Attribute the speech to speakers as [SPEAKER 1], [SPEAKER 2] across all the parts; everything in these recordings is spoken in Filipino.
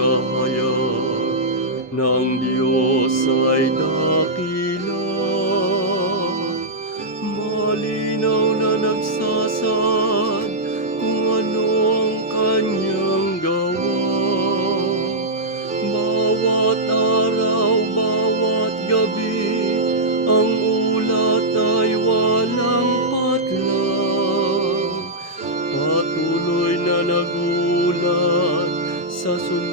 [SPEAKER 1] ligaya ng Diyos ay dakila. Malinaw na nagsasad kung ano ang kanyang gawa. Bawat araw, bawat gabi, ang ulat ay walang patlang. Patuloy na nagulat sa sunod.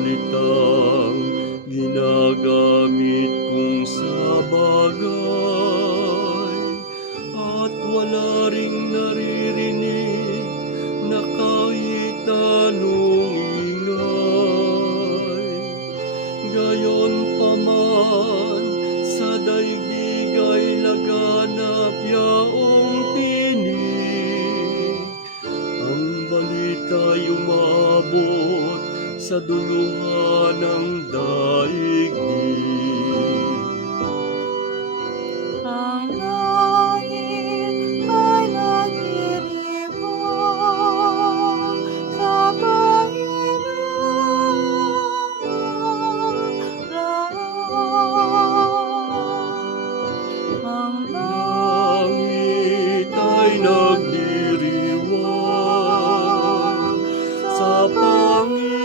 [SPEAKER 1] Salitang ginagamit kong sa at wala ring naririnig na kahit anong ingay. Gayon pa man, sa daigdig sa dulungan ng daigdig.
[SPEAKER 2] Ang langit ay nagiriwang sa Panginoon ng Daan. Ang
[SPEAKER 1] langit ay nagdiriwang sa Panginoon